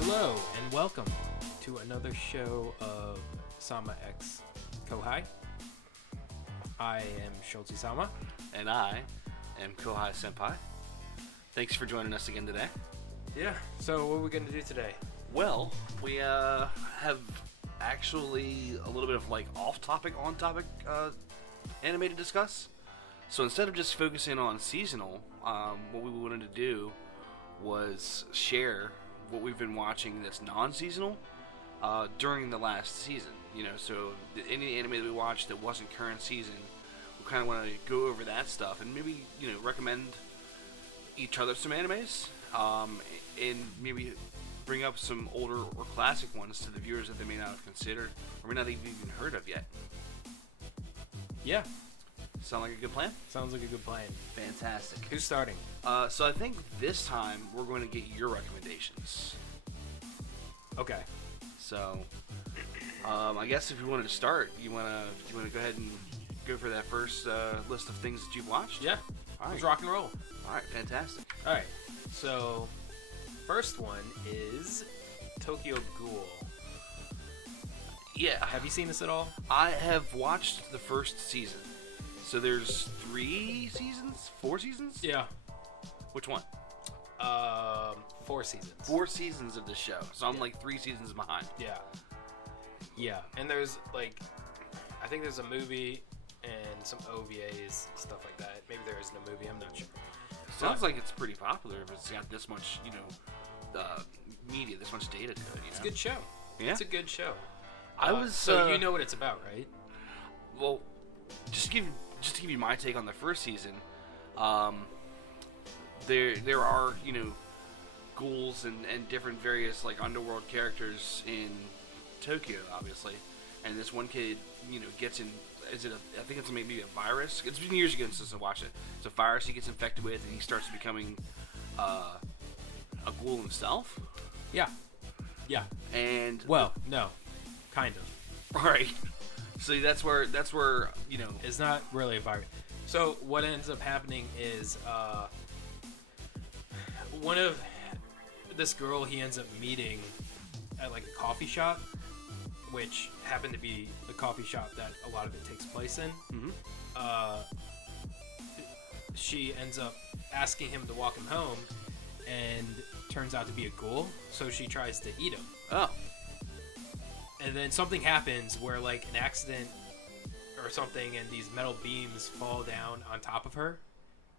Hello and welcome to another show of Sama X Kouhai. I am Schultzie-Sama. And I am Kouhai-Sensei. Thanks for joining us again today. Yeah, so what are we going to do today? Well, we have actually a little bit of like off-topic, on-topic anime to discuss. So instead of just focusing on seasonal, what we wanted to do was share what we've been watching that's non-seasonal during the last season. You know, so any anime that we watched that wasn't current season, we kind of want to go over that stuff and maybe, you know, recommend each other some animes, and maybe bring up some older or classic ones to the viewers that they may not have considered or may not have even heard of yet. Yeah. Sound like a good plan? Sounds like a good plan. Fantastic. Who's starting? So I think this time we're going to get your recommendations. Okay. So, I guess if you wanted to start, you wanna go ahead and go for that first list of things that you've watched? Yeah. All right. Let's rock and roll. All right. Fantastic. All right. So, first one is Tokyo Ghoul. Yeah. Have you seen this at all? I have watched the first season. So there's 3 seasons? 4 seasons? Yeah. Which one? 4 seasons. 4 seasons of this show. So I'm like 3 seasons behind. Yeah. Yeah. And there's like, I think there's a movie and some OVAs, stuff like that. Maybe there isn't a movie, I'm not sure. Sounds like it's pretty popular if it's got this much, you know, media, this much data to it. You know? It's a good show. Yeah? It's a good show. So you know what it's about, right? Well, just to give you my take on the first season, there are, you know, ghouls and different various like underworld characters in Tokyo, obviously, and this one kid, you know, gets in. I think it's maybe a virus. It's been years ago since I watched it. It's a virus he gets infected with, and he starts becoming a ghoul himself. Yeah. Yeah. And well, no, kind of. Right. So that's where you know, it's not really a virus. So what ends up happening is one of this girl he ends up meeting at like a coffee shop, which happened to be the coffee shop that a lot of it takes place in. Mm-hmm. She ends up asking him to walk him home, and turns out to be a ghoul. So she tries to eat him. Oh. And then something happens where like an accident or something, and these metal beams fall down on top of her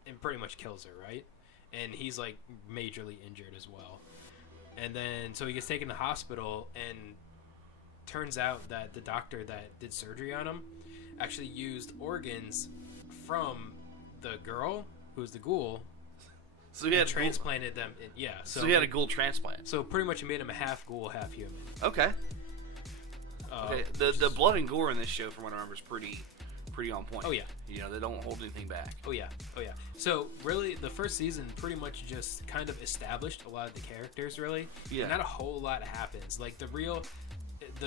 and pretty much kills her, right? And he's like majorly injured as well. And then so he gets taken to the hospital, and turns out that the doctor that did surgery on him actually used organs from the girl who's the ghoul. So he had transplanted them in, yeah. So he had a ghoul transplant. So pretty much made him a half ghoul, half human. Okay. Okay. The blood and gore in this show, from what I remember, is pretty on point. Oh yeah. You know, they don't hold anything back. Oh yeah. So really, the first season pretty much just kind of established a lot of the characters. Really, yeah. And not a whole lot happens. Like the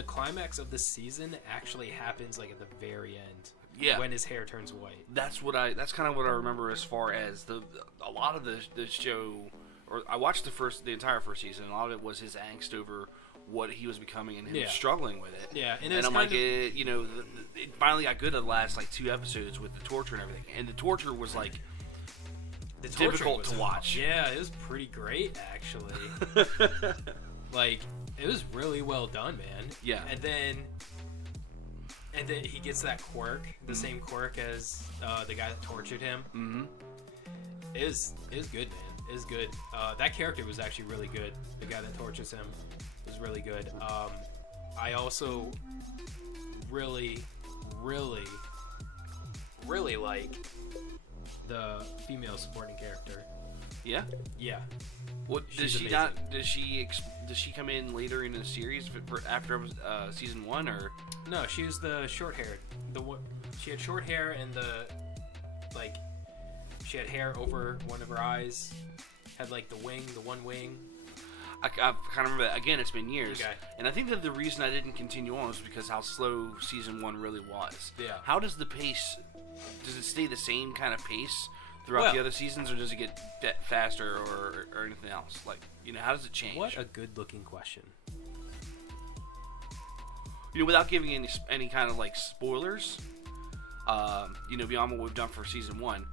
climax of the season actually happens like at the very end. Yeah. When his hair turns white. That's kind of what I remember as far as a lot of the show. Or I watched the entire first season. A lot of it was his angst over what he was becoming and him struggling with it. Yeah, and I'm like, you know, it finally got good at the last like 2 episodes with the torture and everything. And the torture was like difficult to watch. Yeah, it was pretty great actually. Like it was really well done, man. Yeah. And then he gets that quirk, the same quirk as the guy that tortured him. Mm-hmm. It is good, man. It is good. That character was actually really good. The guy that tortures him was really good. I also really like the female supporting character. Yeah. Yeah. What does she amazing. not? Does she come in later in the series after season 1 or? No, she was the short haired. She had short hair and she had hair over one of her eyes. Had like the one wing. I kind of remember that. Again, it's been years. Okay. And I think that the reason I didn't continue on was because how slow season 1 really was. Yeah. How does the pace? Does it stay the same kind of pace throughout the other seasons, or does it get faster or anything else? Like, how does it change? What a good-looking question. Without giving any kind of like spoilers, beyond what we've done for season 1,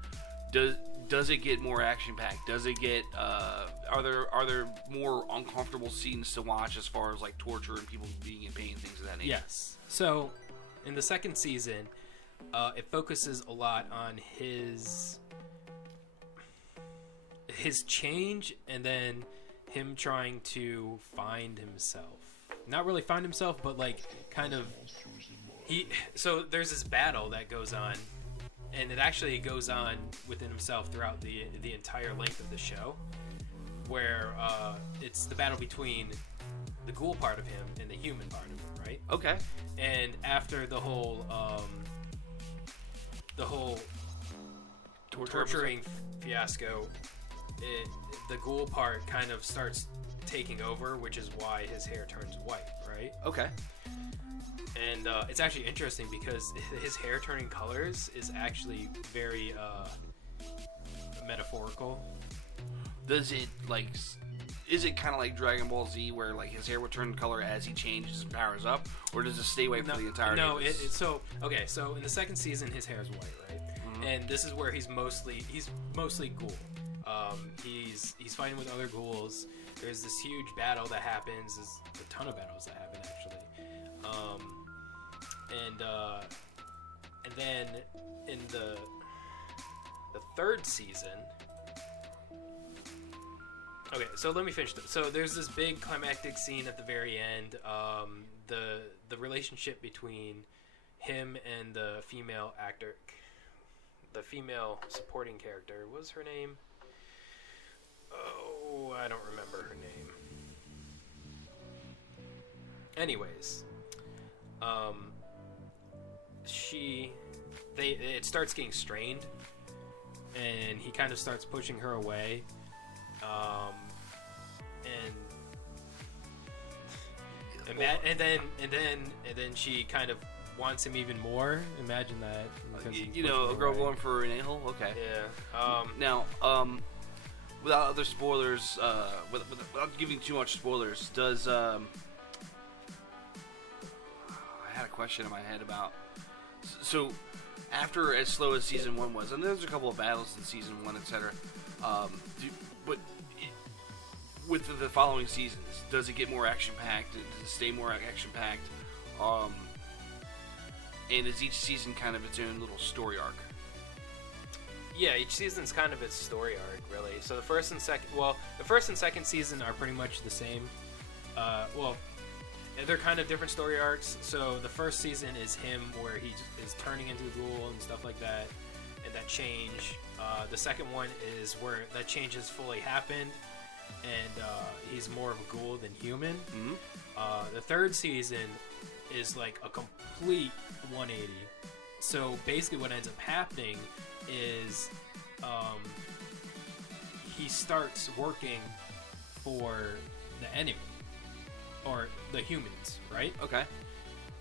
does it get more action packed? Does it get are there more uncomfortable scenes to watch as far as like torture and people being in pain, things of that nature? Yes. So in the second season, it focuses a lot on his change, and then him trying to find himself. Not really find himself, but like kind of so there's this battle that goes on, and it actually goes on within himself throughout the entire length of the show, where it's the battle between the ghoul part of him and the human part of him, right? Okay. And after the whole torturing fiasco, the ghoul part kind of starts taking over, which is why his hair turns white, right? Okay. And it's actually interesting because his hair turning colors is actually very metaphorical. Does it is it kind of like Dragon Ball Z, where like his hair would turn color as he changes and powers up, or does it stay white for the entirety? No, so in the second season his hair is white, right? Mm-hmm. And this is where he's mostly ghoul. He's fighting with other ghouls. There's this huge battle that happens. There's a ton of battles that happen actually. And then in the third season. Okay, so let me finish this. So there's this big climactic scene at the very end. The relationship between him and the female actor, the female supporting character. What was her name? Oh, I don't remember her name. Anyways, it starts getting strained, and he kind of starts pushing her away. And then she kind of wants him even more. Imagine that. A girl going for an a-hole? Okay. Yeah. Now, without other spoilers, without giving too much spoilers, does I had a question in my head about so after as slow as season 1 was, and there's a couple of battles in season 1, etc. But with the following seasons, does it get more action packed? Does it stay more action packed? And is each season kind of its own little story arc? Yeah, each season's kind of its story arc, really. So the first and second season are pretty much the same. They're kind of different story arcs. So the first season is him where he is turning into a ghoul and stuff like that, and that change. The second one is where that change has fully happened, and he's more of a ghoul than human. Mm-hmm. The third season is like a complete 180. So basically what ends up happening is he starts working for the enemy, or the humans, right? Okay.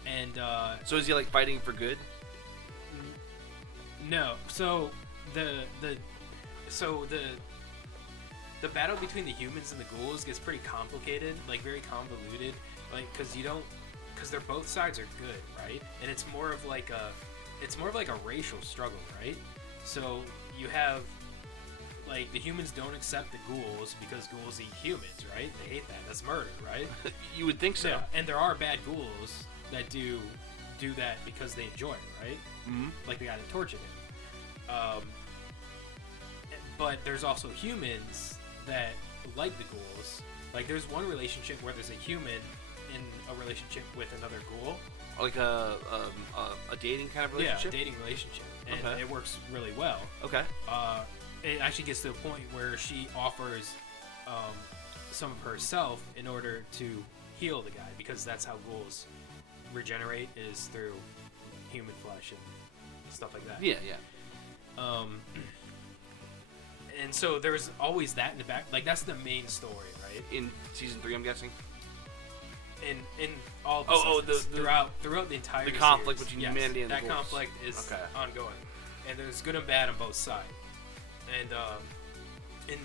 And so is he like fighting for good? No. So the battle between the humans and the ghouls gets pretty complicated, like very convoluted, like because they're both sides are good, right? And it's more of like a racial struggle, right? So you have like the humans don't accept the ghouls because ghouls eat humans, right? They hate that. That's murder, right? You would think so. Yeah. And there are bad ghouls that do that because they enjoy it, right? Mm-hmm. Like the guy that tortured him. But there's also humans that like the ghouls. Like there's one relationship where there's a human in a relationship with another ghoul. Like a dating kind of relationship? Yeah, dating relationship. And okay. It works really well. Okay. It actually gets to a point where she offers some of herself in order to heal the guy, because that's how ghouls regenerate, is through human flesh and stuff like that. Yeah. And so there's always that in the back. Like that's the main story, right? In season 3, I'm guessing. In all of the seasons, throughout the entire the conflict series. between humanity and the that ghouls. Conflict is ongoing, and there's good and bad on both sides. And in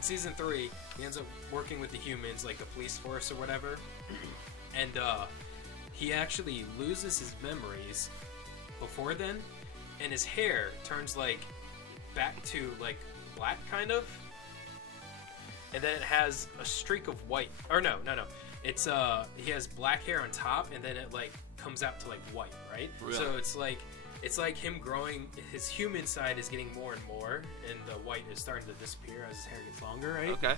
season 3, he ends up working with the humans, like the police force or whatever. And he actually loses his memories before then, and his hair turns like back to like black kind of, and then it has a streak of white. Or no. It's he has black hair on top, and then it like comes out to like white, right? Really? So it's like him growing. His human side is getting more and more, and the white is starting to disappear as his hair gets longer, right? Okay.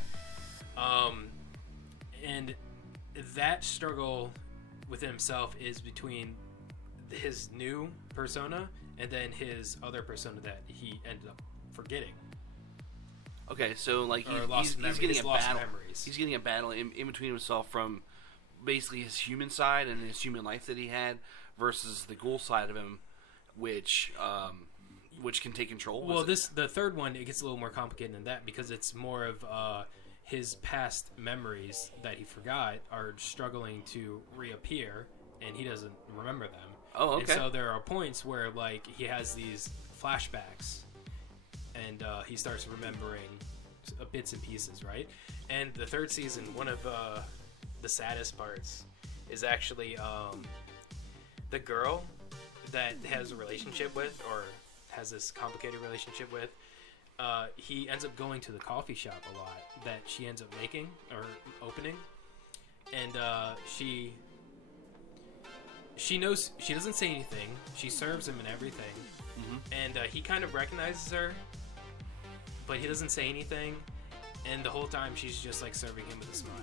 And that struggle within himself is between his new persona and then his other persona that he ended up forgetting. Okay, so like he's getting a battle. Memories. He's getting a battle in between himself from basically his human side and his human life that he had versus the ghoul side of him, which can take control. Well, the third one, it gets a little more complicated than that because it's more of his past memories that he forgot are struggling to reappear, and he doesn't remember them. Oh, okay. And so there are points where like he has these flashbacks, and he starts remembering bits and pieces, right? And the third season, one of the saddest parts is actually the girl that has a relationship with, or has this complicated relationship with. He ends up going to the coffee shop a lot that she ends up making or opening, and she knows, she doesn't say anything. She serves him and everything, and he kind of recognizes her, but he doesn't say anything. And the whole time she's just like serving him with a smile,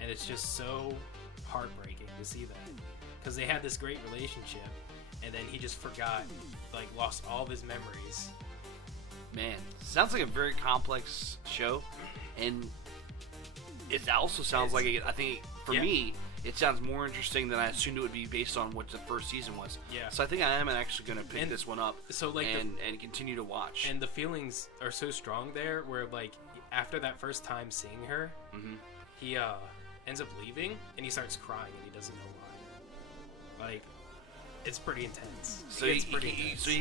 and it's just so heartbreaking to see that because they had this great relationship, and then he just forgot, like lost all of his memories. Man, sounds like a very complex show, and it also sounds like I think for me it sounds more interesting than I assumed it would be based on what the first season was. Yeah. So I think I am actually going to pick this one up. So like and continue to watch. And the feelings are so strong there, where like after that first time seeing her, he ends up leaving and he starts crying and he doesn't know why. Like, it's pretty intense. So he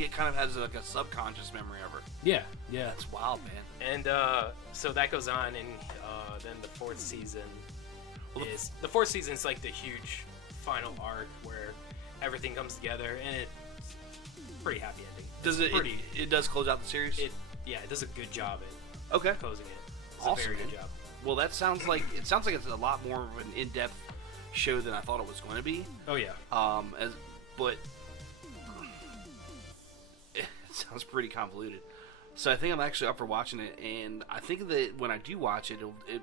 kind of has like a subconscious memory of her. Yeah. That's wild, man. And so that goes on, and then the fourth season is like the huge final arc where everything comes together, and it's pretty happy ending. It does close out the series? It does a good job at closing it. It's awesome, a very good job. Well, that sounds like it's a lot more of an in-depth show than I thought it was going to be. Oh yeah. But it sounds pretty convoluted. So I think I'm actually up for watching it, and I think that when I do watch it,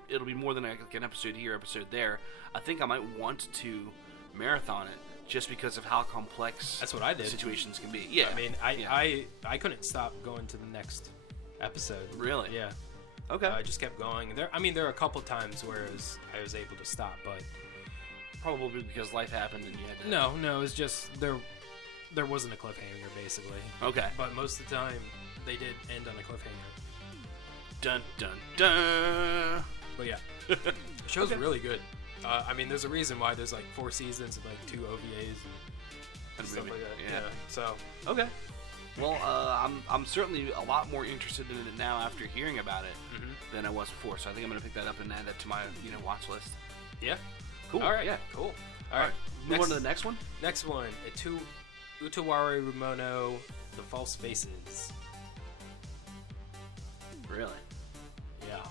it'll be more than like an episode here, episode there. I think I might want to marathon it just because of how complex that's what I did. Situations can be. Yeah, I mean, I couldn't stop going to the next episode. Really? Yeah. Okay. I just kept going. There are a couple times where I was able to stop, but probably because life happened and you had to. No, it was just there wasn't a cliffhanger basically. Okay. But most of the time they did end on a cliffhanger. Dun dun dun. But yeah, the show's really good. I mean, there's a reason why there's like 4 seasons and like 2 OVAs and stuff like that. Yeah. So okay. Well, I'm certainly a lot more interested in it now after hearing about it than I was before. So I think I'm gonna pick that up and add that to my watch list. Yeah. Cool. All right. Yeah. Cool. All right. Move on to the next one. Next one, Utawari Rumono, The False Faces. Really? Yeah.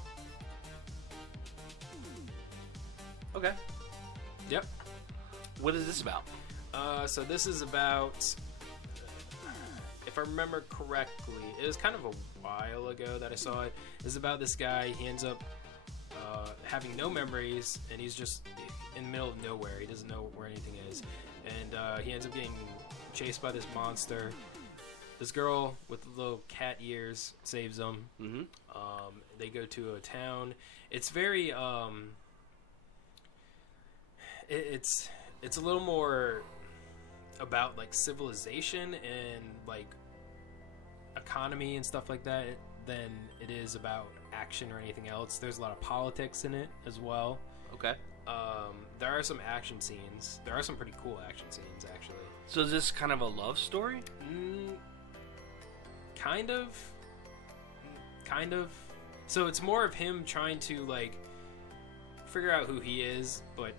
Okay. Yep. What is this about? So this is about, if I remember correctly, it was kind of a while ago that I saw it. It's about this guy. He ends up having no memories, and he's just in the middle of nowhere. He doesn't know where anything is, and he ends up getting chased by this monster. This girl with the little cat ears saves him. They go to a town. It's very it's a little more about like civilization and like economy and stuff like that than it is about action or anything else. There's a lot of politics in it as well. Okay. There are some action scenes. There are some pretty cool action scenes, actually. So is this kind of a love story? Kind of. kind of. So it's more of him trying to like figure out who he is, but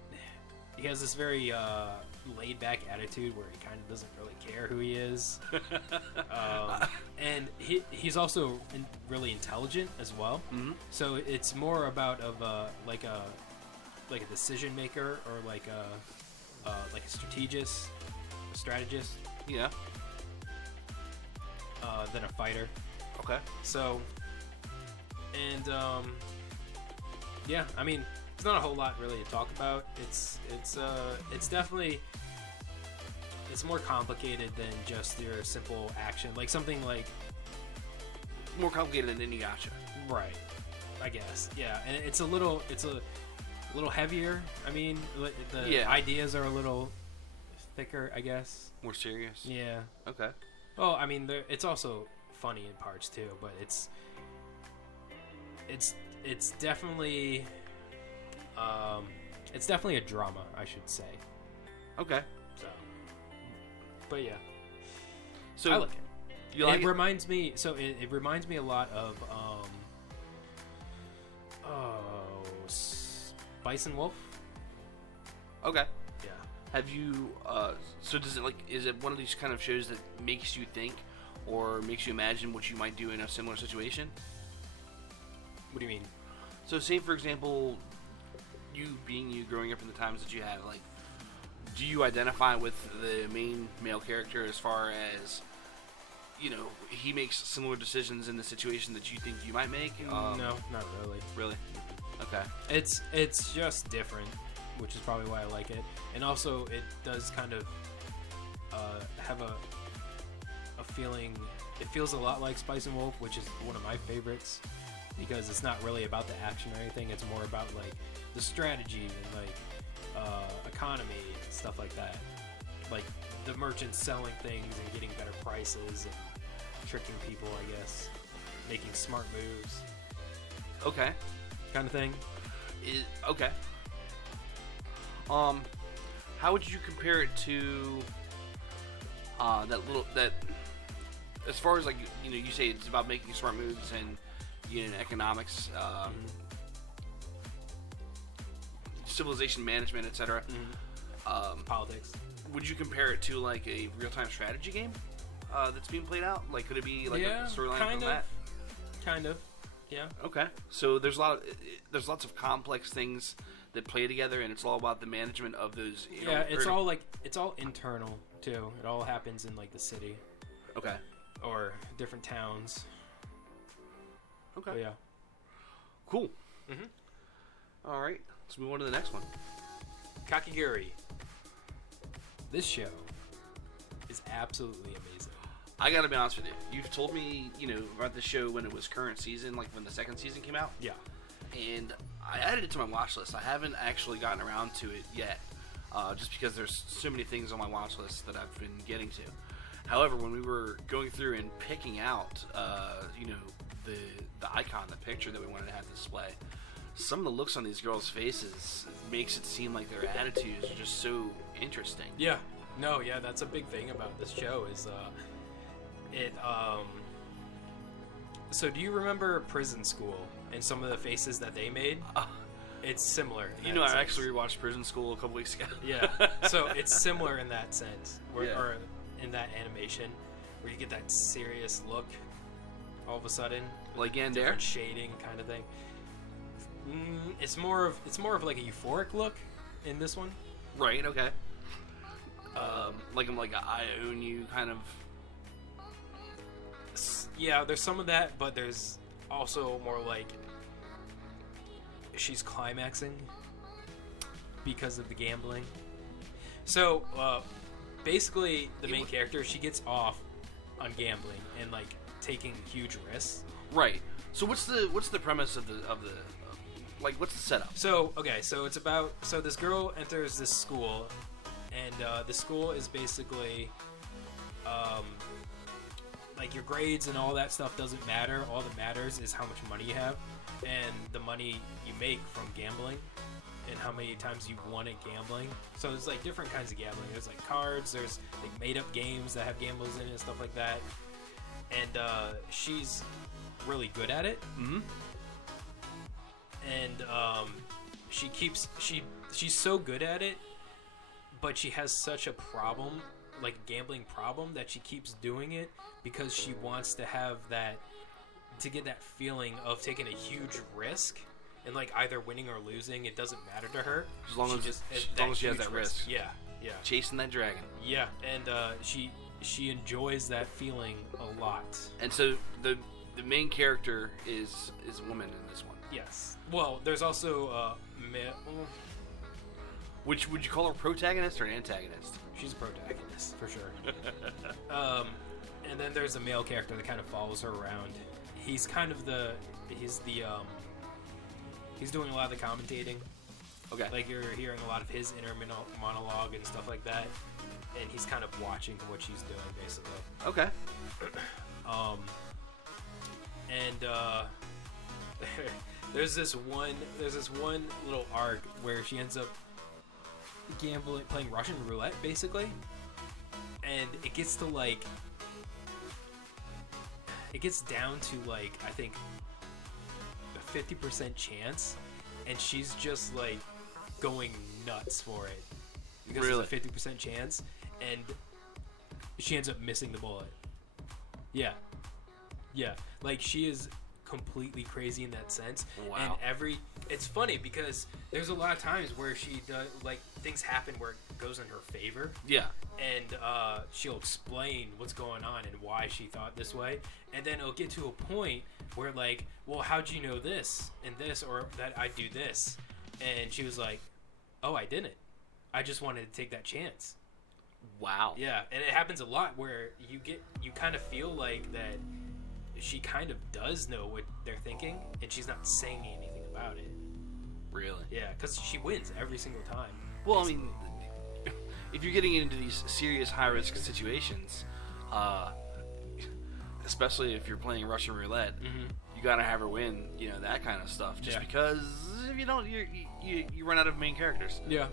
he has this very laid-back attitude where he kind of doesn't really care who he is. And he's also really intelligent as well. Mm-hmm. So it's more about of like a decision maker or like a strategist. Yeah. Than a fighter. Okay. So, and yeah, I mean, there's not a whole lot really to talk about. It's definitely more complicated than just your simple action, like something like more complicated than Inuyasha. Right. I guess. Yeah, and it's a little heavier. I mean, the ideas are a little thicker, I guess. More serious. Yeah. Okay. Well, I mean, it's also funny in parts too, but it's definitely a drama, I should say. Okay. So, but yeah, so I like it. You like it? Reminds me. So it reminds me a lot of Spice and Wolf. Okay. Yeah. Have you? So does it is it one of these kind of shows that makes you think, or makes you imagine what you might do in a similar situation? What do you mean? So say for example, you growing up in the times that you have, like, do you identify with the main male character as far as, he makes similar decisions in the situation that you think you might make? No, not really. Really? Okay. It's just different, which is probably why I like it. And also, it does kind of have a feeling. It feels a lot like Spice and Wolf, which is one of my favorites, because it's not really about the action or anything. It's more about like the strategy and like economy and stuff like that. Like the merchants selling things and getting better prices and tricking people, I guess, making smart moves. Okay. Kind of thing. Okay. How would you compare it to that as far as, like, you say it's about making smart moves and economics, civilization management, etc. Politics. Would you compare it to like a real-time strategy game that's being played out? Like, could it be like a storyline from that? Kind of. Yeah. Okay. So there's lots of complex things that play together, and it's all about the management of those. It's all internal too. It all happens in like the city. Okay. Or different towns. Okay. But yeah. Cool. Mhm. All right. Let's move on to the next one. Kakiguri. This show is absolutely amazing. I gotta be honest with you. You've told me, about the show when it was current season, like when the second season came out. Yeah. And I added it to my watch list. I haven't actually gotten around to it yet, just because there's so many things on my watch list that I've been getting to. However, when we were going through and picking out, the icon, the picture that we wanted to have display, some of the looks on these girls' faces makes it seem like their attitudes are just so interesting. Yeah. No, yeah, that's a big thing about this show is so do you remember Prison School and some of the faces that they made? It's similar. I actually rewatched Prison School a couple weeks ago. Yeah. So it's similar in that sense, or in that animation, where you get that serious look all of a sudden, like Yandere? Different shading kind of thing. It's more of like a euphoric look in this one. Right. Okay. Like I'm like a I own you kind of. Yeah, there's some of that, but there's also more like she's climaxing because of the gambling. So basically, the main character, she gets off on gambling and like taking huge risks. Right. So what's the premise of the like, what's the setup? So it's about, this girl enters this school, and the school is basically like your grades and all that stuff doesn't matter. All that matters is how much money you have and the money you make from gambling and how many times you've won at gambling. So there's like different kinds of gambling. There's like cards, there's like made up games that have gambles in it and stuff like that. and she's really good at it. Mm-hmm. And she's so good at it, but she has such a problem, like a gambling problem, that she keeps doing it because she wants to have that, to get that feeling of taking a huge risk and like either winning or losing. It doesn't matter to her As long as she has that risk. Yeah. Chasing that dragon. Yeah, and she enjoys that feeling a lot. And so the main character is a woman in this one. Yes. Well, there's also Which would you call her protagonist or an antagonist? she's a protagonist for sure. And then there's a male character that kind of follows her around. He's kind of he's doing a lot of the commentating. Okay. Like you're hearing a lot of his inner monologue and stuff like that, and he's kind of watching what she's doing basically. Okay. There's this one little arc where she ends up playing Russian roulette basically, and it gets down to like I think a 50% chance, and she's just like going nuts for it because really? it's a 50% chance, and she ends up missing the bullet. Yeah, like she is completely crazy in that sense. Wow. And it's funny because there's a lot of times where she does, like, things happen where it goes in her favor. Yeah. And she'll explain what's going on and why she thought this way, and then it'll get to a point where like, well, how'd you know this and this, or that I do this? And she was like, oh, I didn't. I just wanted to take that chance. Wow. Yeah, and it happens a lot where you kind of feel like that she kind of does know what they're thinking, and she's not saying anything about it. Really? Yeah, because she wins every single time. Well, basically. I mean, if you're getting into these serious high-risk situations, especially if you're playing Russian roulette, you gotta have her win. You know, that kind of stuff. Just because if you don't, you run out of main characters. Yeah.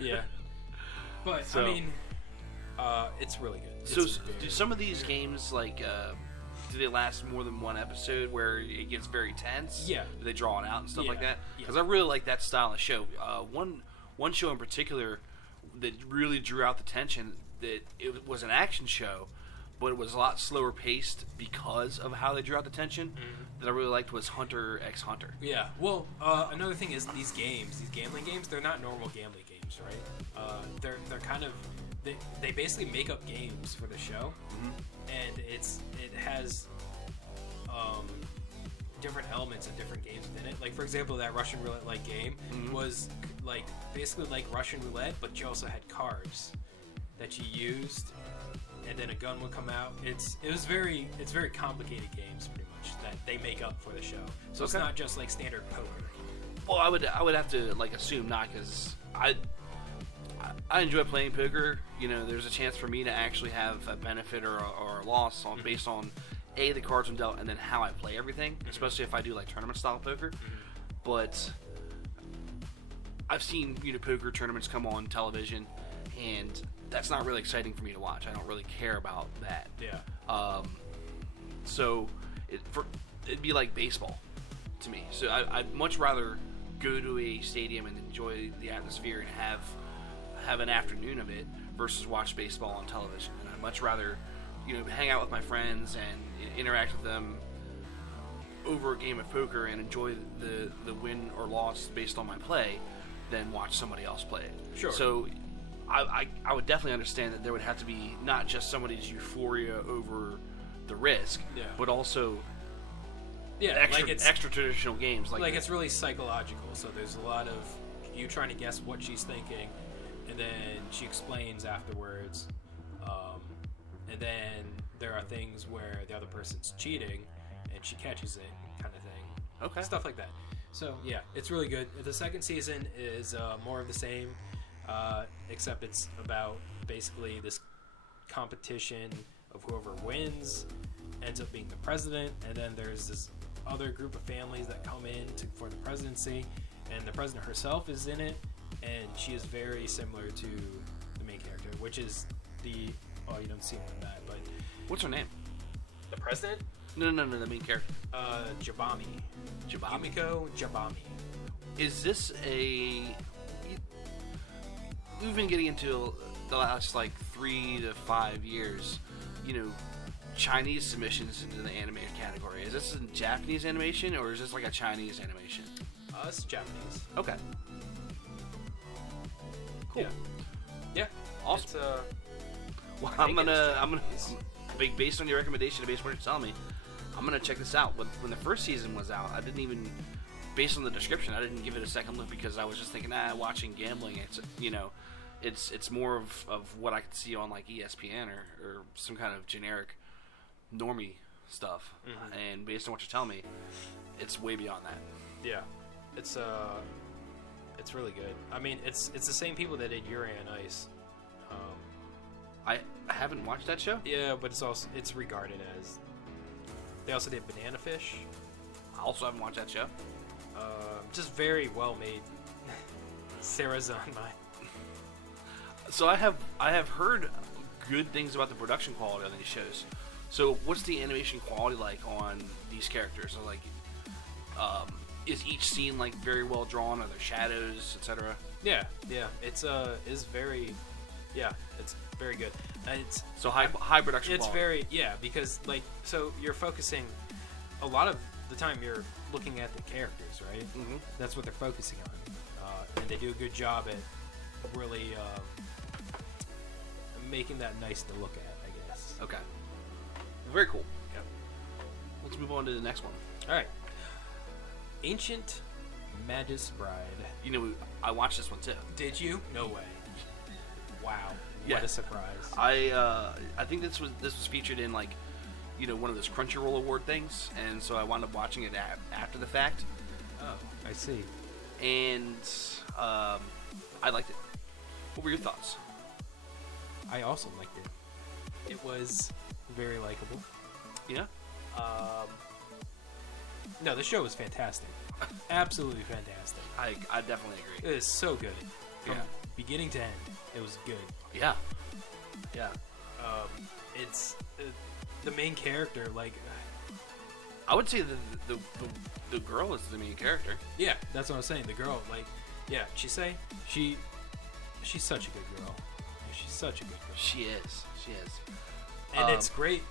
Yeah. But so, I mean, it's really good. So, do some of these games like? Do they last more than one episode where it gets very tense? Yeah. Do they draw it out and stuff like that? Yeah. Because I really like that style of show. One show in particular that really drew out the tension, that it was an action show, but it was a lot slower paced because of how they drew out the tension, that I really liked was Hunter x Hunter. Yeah. Well, another thing is these gambling games, they're not normal gambling games, right? They're kind of, they basically make up games for the show. And it has different elements and different games within it. Like, for example, that Russian roulette-like game was like basically like Russian roulette, but you also had cards that you used, and then a gun would come out. It's very complicated games, pretty much, that they make up for the show. So it's not just like standard poker. Well, I would have to like assume not, because I enjoy playing poker. You know, there's a chance for me to actually have a benefit or a loss based on the cards I'm dealt, and then how I play everything, especially if I do like tournament style poker. But I've seen poker tournaments come on television, and that's not really exciting for me to watch. I don't really care about that. Yeah. So it'd be like baseball to me. So I'd much rather go to a stadium and enjoy the atmosphere and have an afternoon of it versus watch baseball on television. And I'd much rather, hang out with my friends and interact with them over a game of poker and enjoy the win or loss based on my play than watch somebody else play it. Sure. So I would definitely understand that there would have to be not just somebody's euphoria over the risk, but also extra traditional games like it's really psychological. So there's a lot of you trying to guess what she's thinking, and then she explains afterwards, and then there are things where the other person's cheating and she catches it, kind of thing. Okay. Stuff like that. So yeah, it's really good. The second season is more of the same, except it's about basically this competition of whoever wins ends up being the president, and then there's this other group of families that come in for the presidency, and the president herself is in it, and she is very similar to the main character, which is you don't see him in that, but what's her name? The president? No, the main character. Jabami. Jabami. Yumiko Jabami. Is this a... We've been getting into the last, like, 3 to 5 years, Chinese submissions into the animated category. Is this in Japanese animation, or is this like a Chinese animation? It's Japanese. Okay. Cool. Yeah. Awesome. It's, Well, I'm gonna based on your recommendation, based on what you're telling me, I'm gonna check this out. When the first season was out, I didn't even, based on the description, I didn't give it a second look because I was just thinking, watching gambling. It's more of what I could see on like ESPN or some kind of generic normie stuff. Mm-hmm. And based on what you're telling me, it's way beyond that. Yeah, it's really good. I mean, it's the same people that did Yuri on Ice. I haven't watched that show. Yeah, but it's regarded as. They also did Banana Fish. I also haven't watched that show. Just very well made. Sarah's on my. So I have heard good things about the production quality on these shows. So what's the animation quality like on these characters? So like, is each scene like very well drawn? Are there shadows, etc.? Yeah. It's very, it's very good. It's so high production. It's quality. Because like you're focusing a lot of the time you're looking at the characters, right? Mm-hmm. That's what they're focusing on, and they do a good job at really making that nice to look at, I guess. Okay. Very cool. Yeah. Let's move on to the next one. All right. Ancient Magus Bride. I watched this one too. Did you? No way. Wow. Yeah. What a surprise. I think this was featured in like, one of those Crunchyroll award things, and so I wound up watching it after the fact. Oh, I see. And I liked it. What were your thoughts? I also liked it. It was very likable. Yeah. No, the show was fantastic. Absolutely fantastic. I definitely agree. It is so good. From beginning to end, it was good. Yeah. Yeah. It's the main character. Like, I would say the girl is the main character. Yeah, that's what I was saying. The girl, like, Chisei, she's such a good girl. She's such a good girl. She is. And it's great.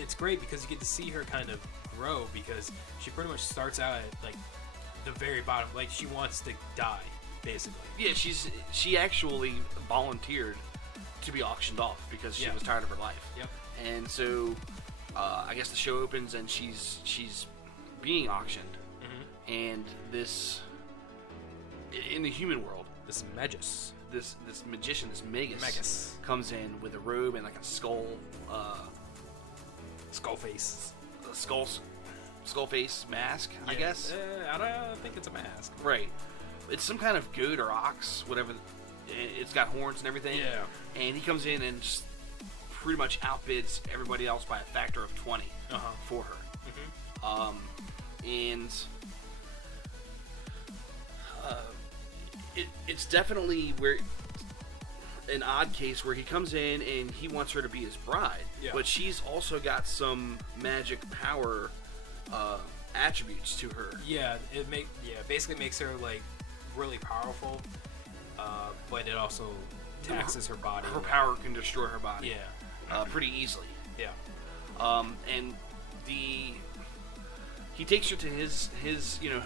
It's great because you get to see her kind of grow, because she pretty much starts out at like the very bottom. Like, she wants to die, basically. Yeah, she actually volunteered to be auctioned off because she was tired of her life. Yep. And so I guess the show opens and she's being auctioned, mm-hmm. and this in the human world, this Magus. This magician, this Magus, comes in with a robe and like a skull face, skull face mask. I guess. I don't think it's a mask. Right. It's some kind of goat or ox, whatever. It's got horns and everything. Yeah. And he comes in and just pretty much outbids everybody else by a factor of 20 for her. Mm-hmm. And it's definitely an odd case where he comes in and he wants her to be his bride, but she's also got some magic power attributes to her. Yeah, basically makes her like really powerful, but it also taxes her body. Her power can destroy her body. Yeah, pretty easily. Yeah. And he takes her to his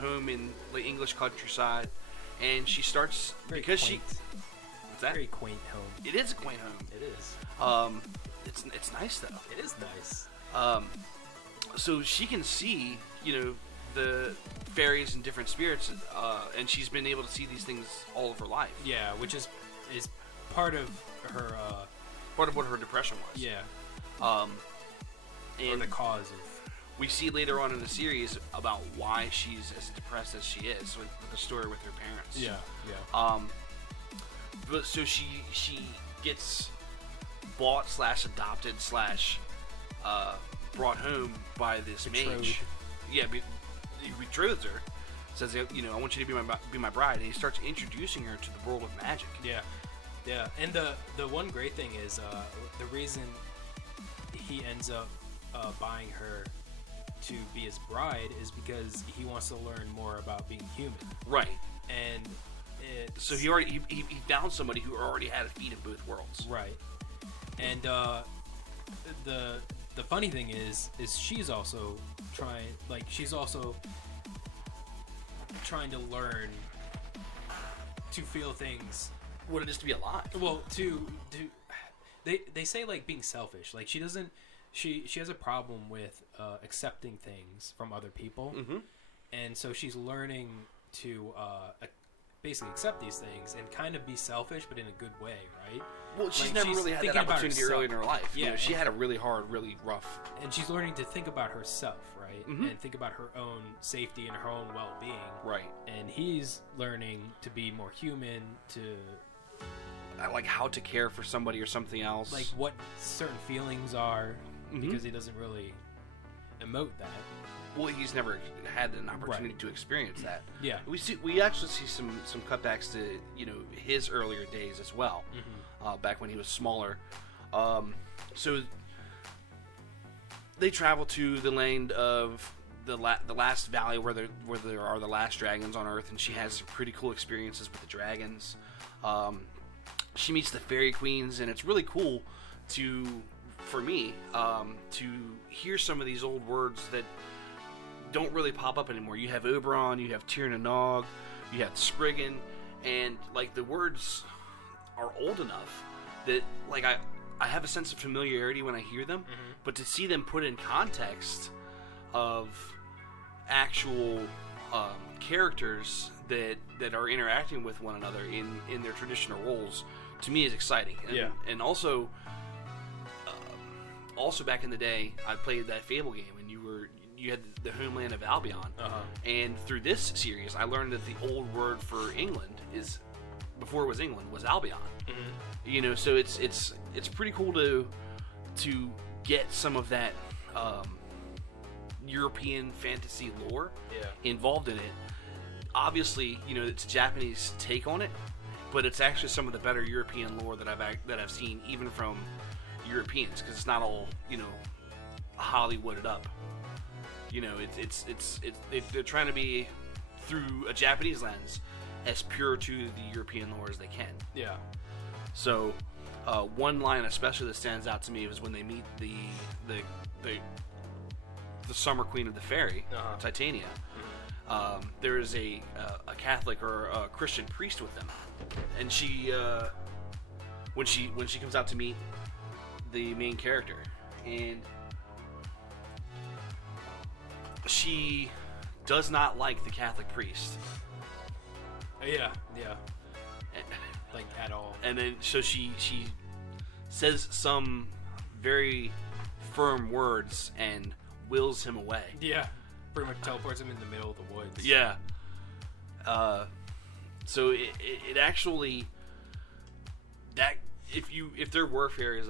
home in the English countryside, and she starts Very quaint. What's that? Very quaint home. It is a quaint home. It is. It's nice though. It is nice. So she can see the fairies and different spirits, and she's been able to see these things all of her life. Yeah, which is part of her. Part of what her depression was. Yeah. And or the cause of. We see later on in the series about why she's as depressed as she is with the story with her parents. Yeah. But so she gets bought / adopted / brought home by this mage. Yeah, he betroths her. Says, I want you to be my bride, and he starts introducing her to the world of magic. Yeah. And the one great thing is the reason he ends up buying her to be his bride is because he wants to learn more about being human. Right. And so he found somebody who already had a feet in both worlds. Right. And the funny thing is she's also trying to learn to feel things. What it is to be alive. Well, they say like being selfish. Like she has a problem with accepting things from other people, and so she's learning to basically accept these things and kind of be selfish, but in a good way, right? Well, she's never really had that opportunity early in her life. Yeah, you know, she had a really hard, really rough. And she's learning to think about herself, right? And think about her own safety and her own well-being. Right. And he's learning to be more human, to like how to care for somebody or something else. Like what certain feelings are, because he doesn't really emote that. Well, he's never had an opportunity to experience that. Yeah, we actually see some cutbacks to his earlier days as well, back when he was smaller. So they travel to the land of the last valley where there are the last dragons on Earth, and she has some pretty cool experiences with the dragons. She meets the fairy queens, and it's really cool for me to hear some of these old words that don't really pop up anymore. You have Oberon, you have Tir na Nog, you have Spriggan, and like the words are old enough that like I have a sense of familiarity when I hear them, but to see them put in context of actual characters that are interacting with one another in their traditional roles, to me is exciting. And also back in the day, I played that Fable game, and you had the homeland of Albion, and through this series, I learned that the old word for England before it was England, was Albion. So it's pretty cool to get some of that European fantasy lore involved in it. Obviously, it's a Japanese take on it, but it's actually some of the better European lore that I've seen, even from Europeans, because it's not all Hollywooded up. They're trying to be, through a Japanese lens, as pure to the European lore as they can. Yeah. So, one line especially that stands out to me was when they meet the Summer Queen of the Fairy, Titania. There is a Catholic or a Christian priest with them, and she when she comes out to meet the main character, and she does not like the Catholic priest. Yeah. Like at all. And then so she says some very firm words and wills him away. Yeah. Pretty much teleports him in the middle of the woods. Yeah. So it actually, that if there were fairies,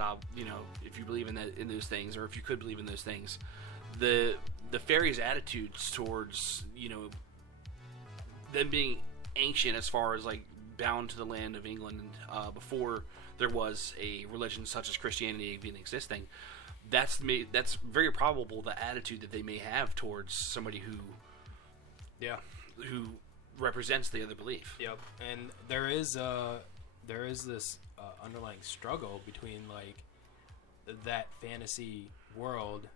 if you believe in those things, or if you could believe in those things, the fairies' attitudes towards them being ancient, as far as like bound to the land of England before there was a religion such as Christianity even existing, that's very probable the attitude that they may have towards somebody who represents the other belief. Yep. And there is this underlying struggle between like that fantasy world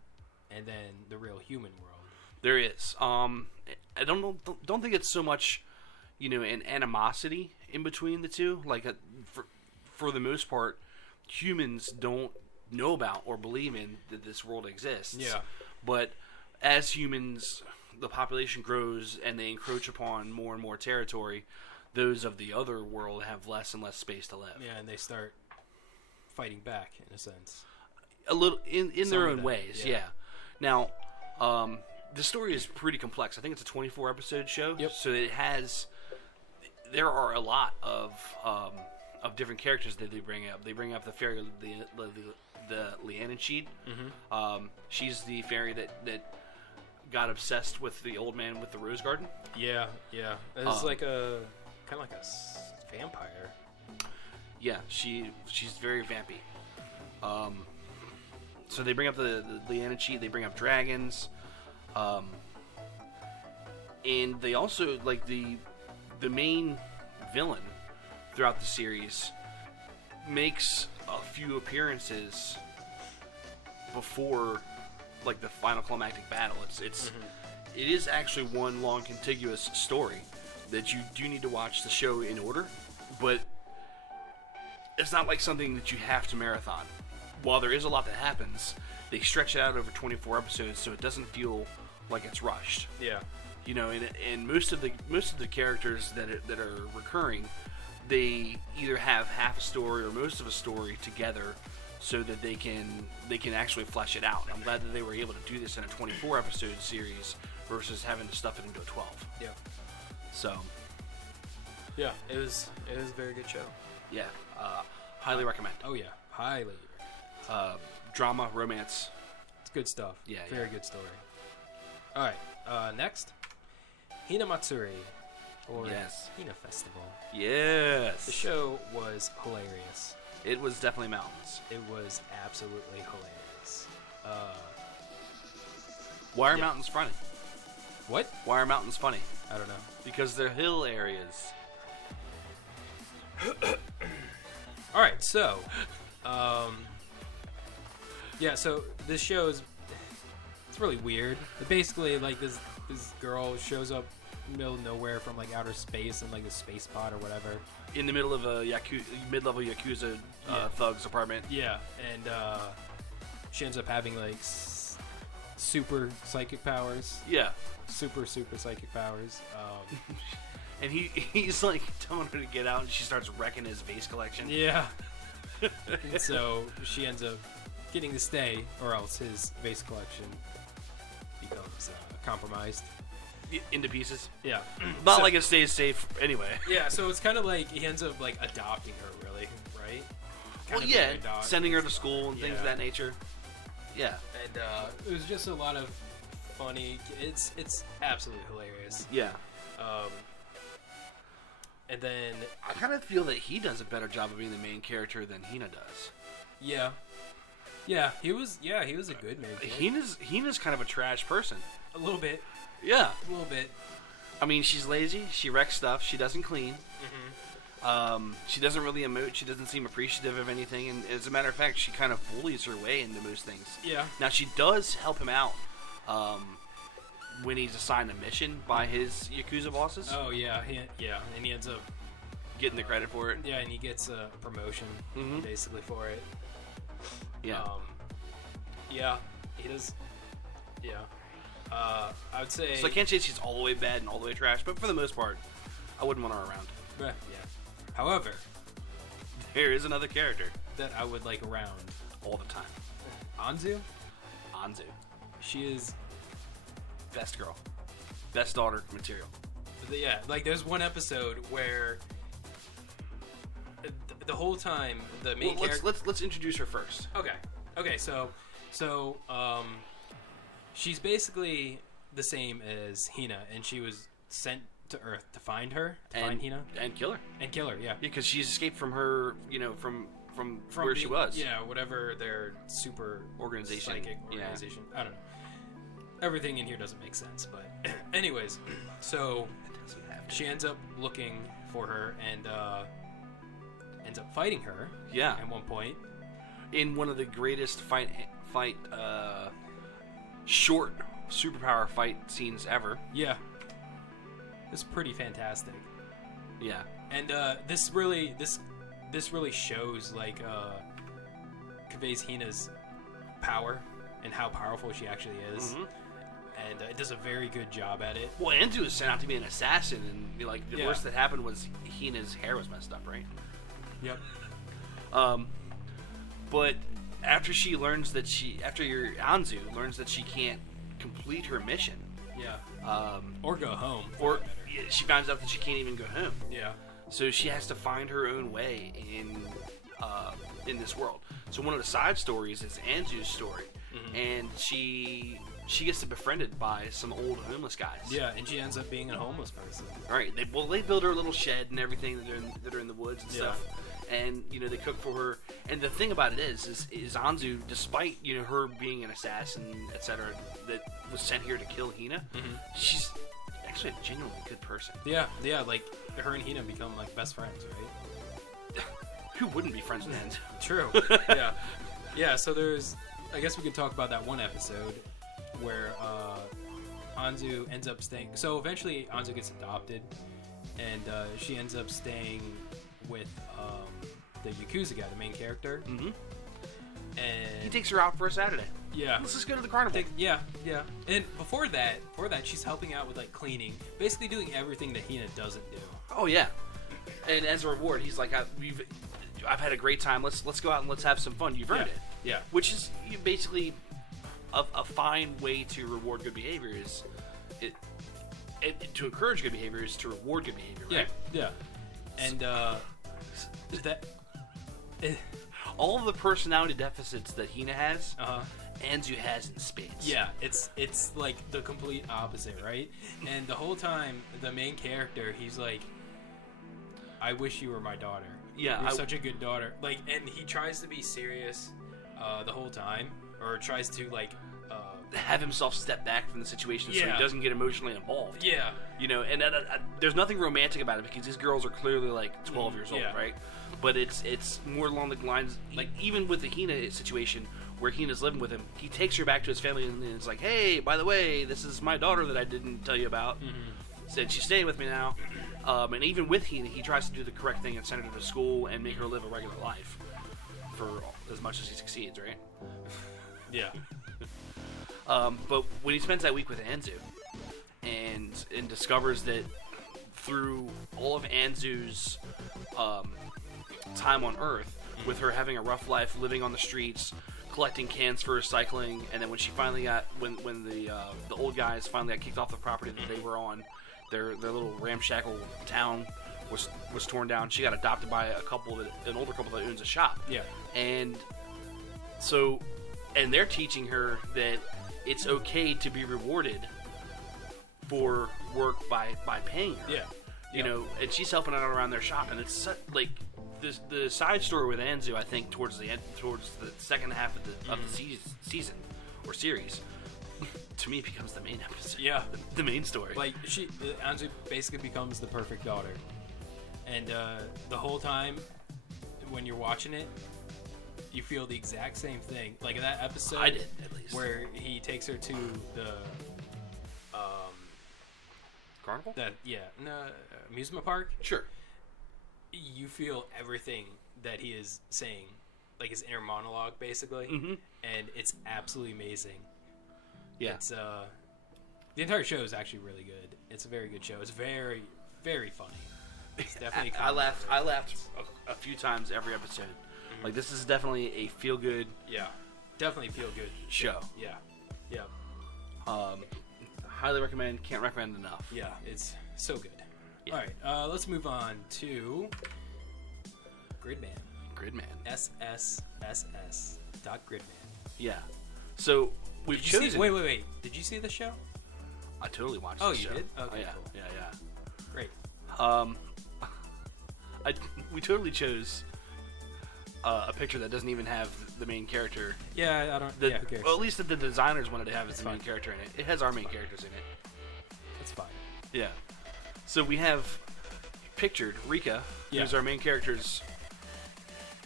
and then the real human world. There is. I don't think it's so much an animosity in between the two. Like for the most part, humans don't know about or believe in that this world exists. Yeah. But as humans, the population grows and they encroach upon more and more territory, those of the other world have less and less space to live. Yeah, and they start fighting back in a sense. A little in their own ways, yeah. Now, the story is pretty complex. I think it's a 24 episode show. Yep. So there are a lot of different characters that they bring up. They bring up the fairy, the Lianachid. She's the fairy that got obsessed with the old man with the rose garden. Yeah. It's like a kind of like a vampire. Yeah, she's very vampy. So they bring up the Lianichi, they bring up dragons, and they also like the main villain throughout the series makes a few appearances before like the final climactic battle. It is actually one long contiguous story that you do need to watch the show in order, but it's not like something that you have to marathon. While there is a lot that happens, they stretch it out over 24 episodes, so it doesn't feel like it's rushed. Yeah. You know, and most of the characters that are recurring, they either have half a story or most of a story together, so that they can actually flesh it out. I'm glad that they were able to do this in a 24 episode series versus having to stuff it into a 12. Yeah. So. Yeah, it was a very good show. Yeah, highly recommend. Oh yeah, highly. Drama, romance. It's good stuff. Yeah, very good story. All right, next, Hina Matsuri, or Hina Festival. Yes. The show was hilarious. It was definitely mountains. It was absolutely hilarious. Why are mountains funny? What? Why are mountains funny? I don't know. Because they're hill areas. All right, so, so this show it's really weird. Basically, like this girl shows up in the middle of nowhere from like outer space in like a space pod or whatever. In the middle of a mid-level Yakuza thug's apartment. Yeah, and she ends up having like super psychic powers. Yeah. Super psychic powers. And he's like telling her to get out, and she starts wrecking his vase collection. Yeah. And so she ends up getting to stay, or else his vase collection becomes compromised. Into pieces. Yeah. Not like it stays safe anyway. Yeah, so it's kind of like he ends up like adopting her, really, right? Sending her to school and things of that nature. Yeah. And it was just a lot of funny. It's absolutely hilarious. Yeah. And then I kind of feel that he does a better job of being the main character than Hina does. Yeah. Yeah, he was a good main character. Hina's kind of a trash person. A little bit. Yeah. A little bit. I mean, she's lazy. She wrecks stuff. She doesn't clean. Mm-hmm. She doesn't really emote. She doesn't seem appreciative of anything. And as a matter of fact, she kind of bullies her way into most things. Yeah. Now, she does help him out when he's assigned a mission by his Yakuza bosses. Oh, yeah. And he ends up getting the credit for it. Yeah, and he gets a promotion, basically, for it. Yeah. Yeah, he does. Yeah. I would say... So I can't say she's all the way bad and all the way trash, but for the most part, I wouldn't want her around. Yeah. However... There is another character that I would like around. All the time. Anzu? Anzu. She is... Best girl. Best daughter material. Yeah, like there's one episode where... The whole time, the main character... Let's introduce her first. Okay, so she's basically the same as Hina, and she was sent to Earth to find her, find Hina. And kill her. Yeah. Because she's escaped from her, from where she was. Yeah, whatever their super organization. Psychic organization. Yeah. I don't know. Everything in here doesn't make sense, but anyways, so she ends up looking for her and ends up fighting her. Yeah. At one point. In one of the greatest short superpower fight scenes ever. Yeah. It's pretty fantastic. Yeah. And this really shows like conveys Hina's power and how powerful she actually is. Mm-hmm. And it does a very good job at it. Well, Anzu was sent out to be an assassin, and like the worst that happened was Hina's hair was messed up, right? Yep. But after Anzu learns that she can't complete her mission. Yeah. Or go home. Or she finds out that she can't even go home. Yeah. So she has to find her own way in this world. So one of the side stories is Anzu's story, and she gets befriended by some old homeless guys. Yeah, and she ends up being a homeless person. All right. They build her a little shed and everything that are in the woods and stuff. and they cook for her. And the thing about it is Anzu, despite her being an assassin, etc., that was sent here to kill Hina, she's actually a genuinely good person. Yeah, like her and Hina become like best friends, right? Who wouldn't be friends with Anzu? True. Yeah. So I guess we could talk about that one episode where Anzu ends up staying. So eventually Anzu gets adopted, and she ends up staying with the Yakuza guy, the main character. Mm-hmm. And he takes her out for a Saturday. Yeah. Let's just go to the carnival. Yeah. And before that, she's helping out with like cleaning, basically doing everything that Hina doesn't do. Oh yeah. And as a reward, he's like, I've had a great time. Let's go out and let's have some fun. You've earned it. Yeah. Which is basically a fine way to reward good behavior. To encourage good behavior is to reward good behavior. Right? Yeah. And all of the personality deficits that Hina has, Anzu has in spades. Yeah, it's like the complete opposite, right? And the whole time, the main character, he's like, I wish you were my daughter. Yeah, you're such a good daughter. Like, and he tries to be serious the whole time, or tries to like have himself step back from the situation so he doesn't get emotionally involved. Yeah, and there's nothing romantic about it because these girls are clearly like 12 years old, right? But it's more along the lines, like even with the Hina situation where Hina's living with him, he takes her back to his family and it's like, hey, by the way, this is my daughter that I didn't tell you about. Said she's staying with me now. And even with Hina, he tries to do the correct thing and send her to school and make her live a regular life for as much as he succeeds, right? Yeah. But when he spends that week with Anzu and discovers that through all of Anzu's time on Earth, with her having a rough life, living on the streets, collecting cans for recycling, and then when she finally got when the old guys finally got kicked off the property that they were on, their little ramshackle town was torn down. She got adopted by an older couple that owns a shop. Yeah. And so, and they're teaching her that it's okay to be rewarded for work by paying her. Yeah. You know, and she's helping out around their shop, and it's like the side story with Anzu, I think, towards the second half of the season or series, to me becomes the main episode. Yeah, the main story. Like Anzu basically becomes the perfect daughter, and the whole time when you're watching it, you feel the exact same thing. Like in that episode, I did at least, where he takes her to the carnival. Amusement park. Sure. You feel everything that he is saying, like his inner monologue, basically, and it's absolutely amazing. Yeah. It's the entire show is actually really good. It's a very good show. It's very, very funny. It's definitely. I laughed a few times every episode. Like this is definitely a feel good. Yeah, definitely feel good show. Yeah. Highly recommend. Can't recommend enough. Yeah, it's so good. Yeah. All right, let's move on to Gridman. SSSS.Gridman. Yeah. So we've chosen. Wait. Did you see the show? I totally watched. Oh, the show. You did? Okay, oh, yeah. Cool. Yeah. Great. We totally chose a picture that doesn't even have the main character. Yeah, I don't. Who cares? Well, at least the designers wanted to have the main character in it. It has our main characters in it. It's fine. Yeah. So we have pictured Rika, who's our main character's.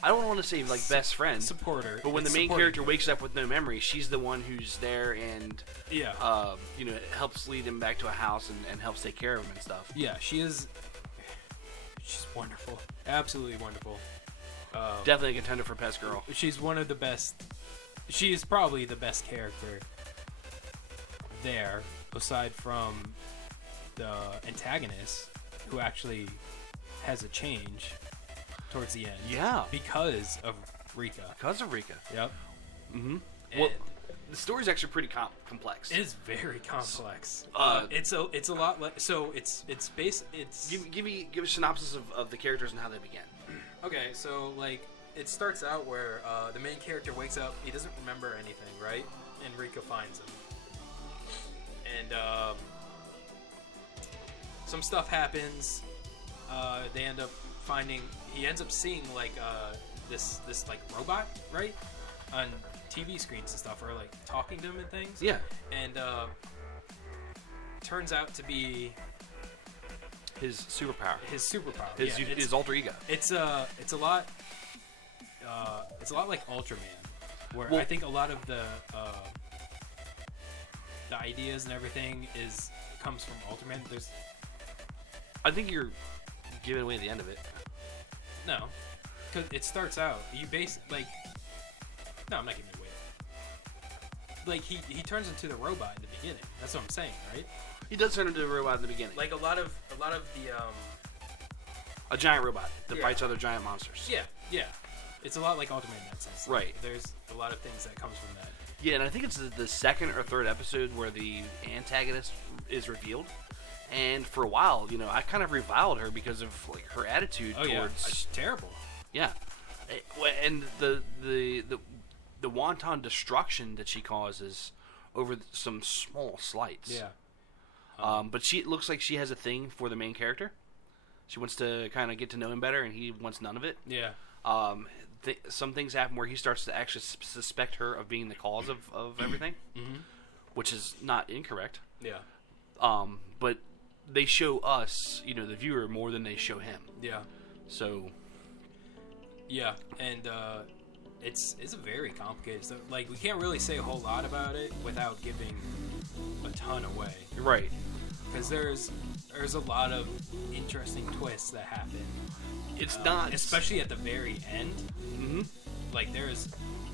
I don't want to say like best friend, supporter. But when the main character wakes up with no memory, she's the one who's there and helps lead him back to a house and helps take care of him and stuff. Yeah, she's wonderful, absolutely wonderful. Definitely a contender for Best Girl. She's one of the best. She is probably the best character there, aside from the antagonist, who actually has a change towards the end. Yeah. Because of Rika. Yep. Mm-hmm. Well, the story's actually pretty complex. It is very complex. It's a lot like give a synopsis of the characters and how they begin. Okay, so like it starts out where the main character wakes up, he doesn't remember anything, right? And Rika finds him. And some stuff happens. They end up finding he ends up seeing like this like robot, right, on TV screens and stuff, or like talking to him and things. Yeah. And turns out to be his superpower. His alter ego. It's a lot like Ultraman, where I think a lot of the ideas and everything comes from Ultraman. I think you're giving away the end of it. No, because it starts out no, I'm not giving it away. Like he turns into the robot in the beginning. That's what I'm saying, right? He does turn into a robot in the beginning. Like a lot of the a giant robot that fights other giant monsters. Yeah. It's a lot like Ultraman in that sense. Right. There's a lot of things that comes from that. Yeah, and I think it's the second or third episode where the antagonist is revealed. And for a while, I kind of reviled her because of like her attitude towards. Yeah, it's terrible. Yeah, and the wanton destruction that she causes over some small slights. Yeah. But it looks like she has a thing for the main character. She wants to kind of get to know him better, and he wants none of it. Yeah. Some things happen where he starts to actually suspect her of being the cause of everything, which is not incorrect. Yeah. But they show us, the viewer, more than they show him. Yeah. So. Yeah, and it's a very complicated stuff. Like, we can't really say a whole lot about it without giving a ton away. Right. Because there's a lot of interesting twists that happen. It's not, especially at the very end. Mm-hmm. Like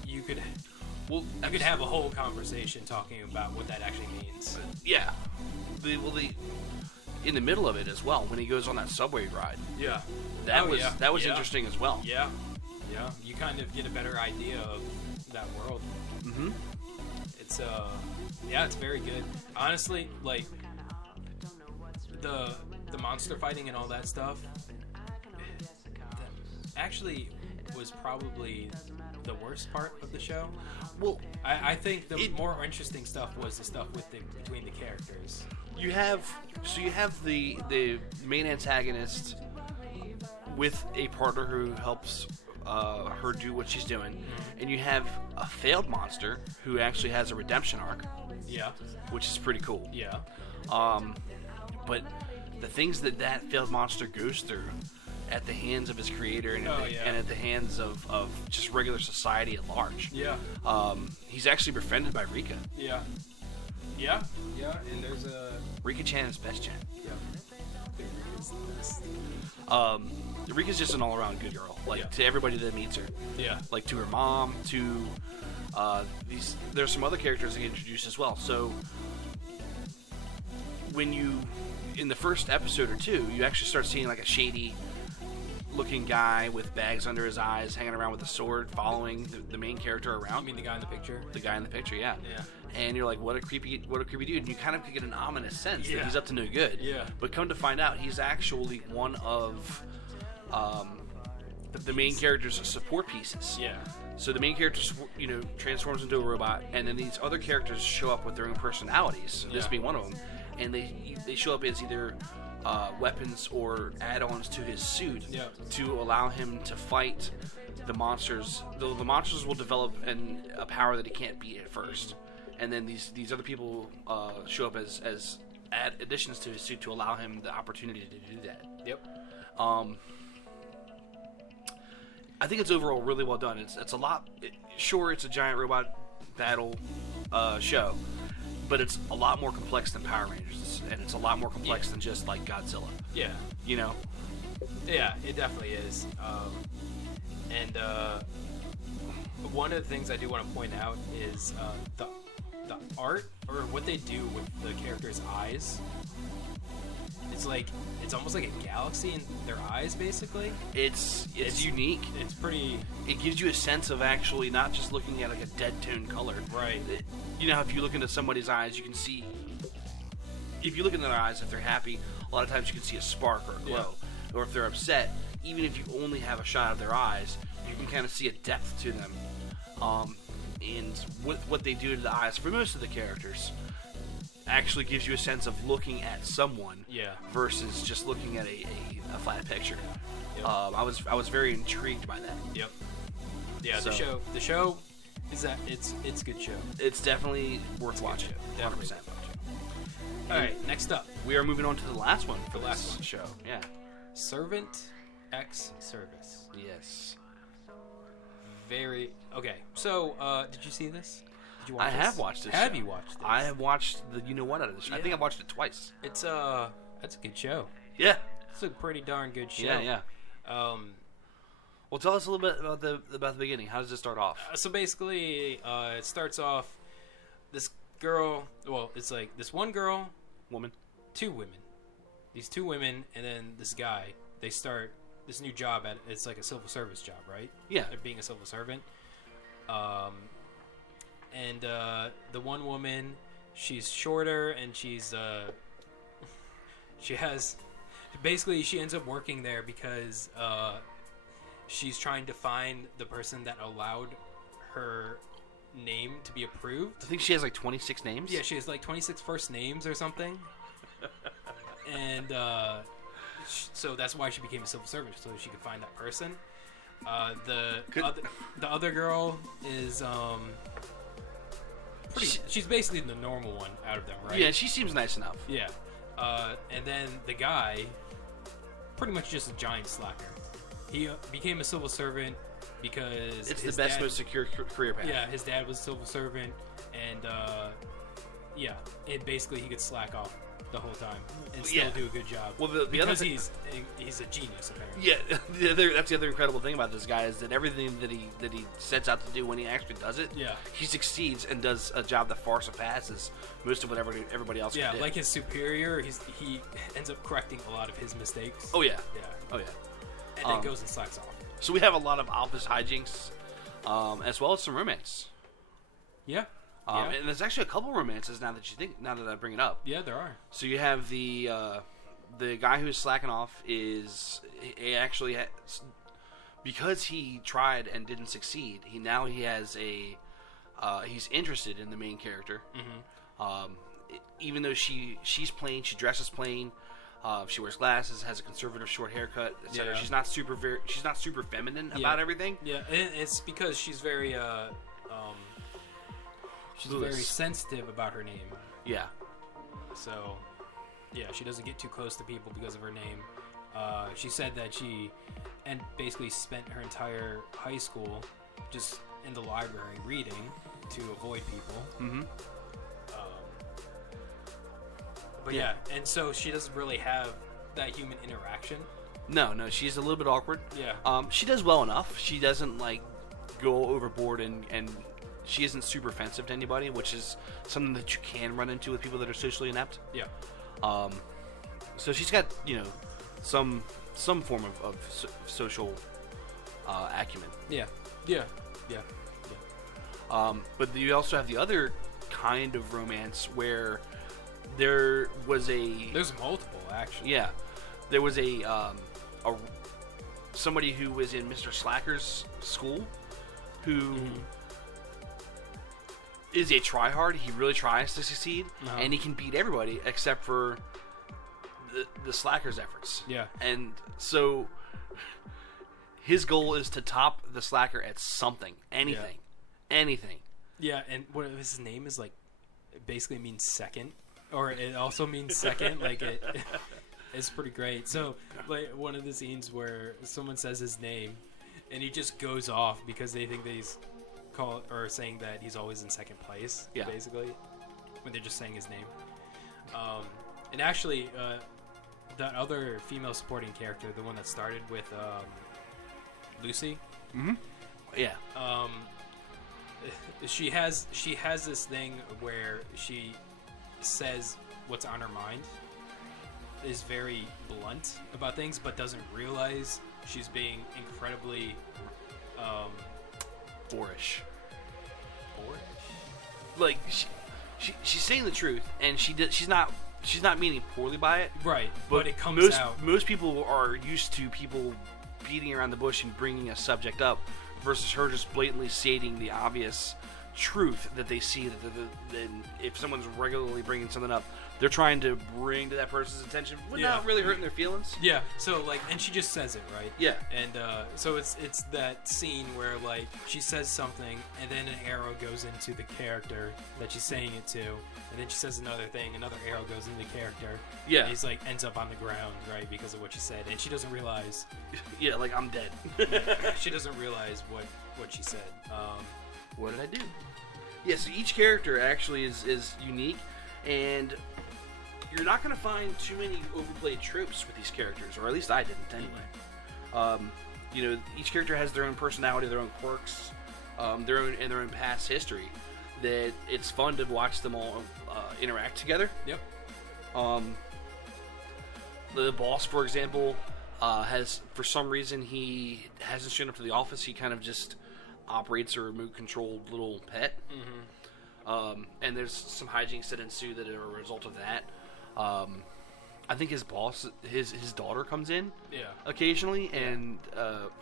you could have a whole conversation talking about what that actually means. Yeah. In the middle of it as well, when he goes on that subway ride. Yeah. That was interesting as well. Yeah. Yeah. You kind of get a better idea of that world. Mm-hmm. It's it's very good. Honestly, like the monster fighting and all that stuff actually was probably the worst part of the show. Well, I think the more interesting stuff was the stuff between the characters. You have the main antagonist with a partner who helps her do what she's doing, and you have a failed monster who actually has a redemption arc. Yeah, which is pretty cool. Yeah. But the things that failed monster goes through at the hands of his creator and at the hands of just regular society at large. Yeah. He's actually befriended by Rika. Yeah. Yeah. Yeah. And there's Rika-chan is best Chan. Yeah. Rika's the best. Rika's just an all-around good girl. Like to everybody that meets her. Yeah. Like to her mom, to there's some other characters that get introduced as well. So when you in the first episode or two, you actually start seeing like a shady looking guy with bags under his eyes hanging around with a sword following the main character around. You mean the guy in the picture? The guy in the picture, yeah. Yeah. And you're like, what a creepy dude. And you kind of get an ominous sense that he's up to no good. Yeah. But come to find out, he's actually one of the main character's support pieces. Yeah. So the main character, transforms into a robot, and then these other characters show up with their own personalities. This being one of them, and they show up as either weapons or add-ons to his suit to allow him to fight the monsters. The monsters will develop a power that he can't beat at first, and then these other people show up as additions to his suit to allow him the opportunity to do that. Yep. I think it's overall really well done. It's a lot. Sure, it's a giant robot battle show, but it's a lot more complex than Power Rangers, and it's a lot more complex than just like Godzilla. Yeah. Yeah, it definitely is. And one of the things I do want to point out is the art, or what they do with the characters' eyes. It's almost like a galaxy in their eyes, basically. It's unique. It's pretty. It gives you a sense of actually not just looking at like a dead tone color. Right. If you look into somebody's eyes, you can see. If you look into their eyes, if they're happy, a lot of times you can see a spark or a glow. Or if they're upset, even if you only have a shot of their eyes, you can kind of see a depth to them. And what they do to the eyes for most of the characters, actually gives you a sense of looking at someone Yeah. versus just looking at a flat picture. Yep. I was very intrigued by that. Yep. Yeah, So- the show is that it's a good show. It's definitely worth watching. show. 100%. All right, next up, We are moving on to the last one for The last this one. show. Yeah. Servant X Service. Yes. Very okay. So, did you see this? Did you watch I this? have watched this. Have show. you watched this? I have watched the you know what out of this show. I think Yeah. I've watched it twice. It's that's a good show. Yeah. It's a pretty darn good show. Yeah. Well, tell us a little bit about the beginning. How does it start off? So basically, it starts off this girl. Well, it's like this one girl, Woman. two women. These two women, and then this guy. They start this new job at. It's like a civil service job, right? Yeah. They're being a civil servant. And the one woman, she's shorter, and she's she ends up working there because she's trying to find the person that allowed her name to be approved. I think she has like 26 names. Yeah, she has like 26 first names or something. And so that's why she became a civil servant, so she could find that person. The other girl is she's basically the normal one out of them, right? Yeah, she seems nice enough. Yeah. And then the guy, pretty much just a giant slacker. He became a civil servant because It's the best, most secure career path. yeah, his dad was a civil servant, and basically he could slack off the whole time and still do a good job. Well, the other because thing, he's a genius apparently. yeah, that's the other incredible thing about this guy is that everything that he sets out to do, when he actually does it, Yeah. he succeeds and does a job that far surpasses most of what everybody else Yeah, can do. like his superior, he ends up correcting a lot of his mistakes. Oh yeah, Yeah, oh yeah. and then goes and slacks off. So we have a lot of office hijinks, as well as some romance. Yeah. And there's actually a couple romances now that I bring it up. Yeah, there are. So you have the guy who's slacking off he actually because he tried and didn't succeed. He has he's interested in the main character. Mm-hmm. Even though she's plain, she dresses plain. She wears glasses, has a conservative short haircut, etc. Yeah. She's not super feminine about everything. Yeah, and it's because she's very she's very sensitive about her name. Yeah. So, yeah, she doesn't get too close to people because of her name. She said that she basically spent her entire high school just in the library reading to avoid people. Mm-hmm. But yeah, and so she doesn't really have that human interaction. No, she's a little bit awkward. Yeah. She does well enough. She doesn't like go overboard and she isn't super offensive to anybody, which is something that you can run into with people that are socially inept. Yeah. So she's got some form of social acumen. Yeah. But you also have the other kind of romance where there's multiple actually. Yeah, there was somebody who was in Mr. Slacker's school who is a tryhard. He really tries to succeed, and he can beat everybody except for the Slacker's efforts. Yeah. And so his goal is to top the Slacker at something, anything. Yeah, and what his name is, like, it basically means second, or it also means second. Like it's pretty great. So like one of the scenes where someone says his name, and he just goes off because they think that he's saying that he's always in second place. Yeah. Basically, when they're just saying his name. And actually, that other female supporting character, the one that started with Lucy. Mm-hmm. Yeah. She has this thing where she says what's on her mind, is very blunt about things, but doesn't realize she's being incredibly boorish. Like she's saying the truth, and she's not meaning poorly by it. Right, but it comes out. Most people are used to people beating around the bush and bringing a subject up, versus her just blatantly stating the obvious truth that they see that if someone's regularly bringing something up, they're trying to bring to that person's attention without really hurting their feelings. Yeah. So like, and she just says it, right? Yeah. And so it's that scene where like she says something, and then an arrow goes into the character that she's saying it to, and then she says another thing, another arrow goes into the character. Yeah. And he's like ends up on the ground, right, because of what she said, and she doesn't realize. Yeah, like I'm dead. She doesn't realize what she said. What did I do? Yeah. So each character actually is unique, and you're not going to find too many overplayed tropes with these characters, or at least I didn't anyway. You know, each character has their own personality, their own quirks, their own past history. That it's fun to watch them all interact together. Yep. The boss, for example, has for some reason he hasn't shown up to the office. He kind of just operates a remote-controlled little pet. Mm-hmm. And there's some hijinks that ensue that are a result of that. I think his boss, his daughter comes in occasionally, and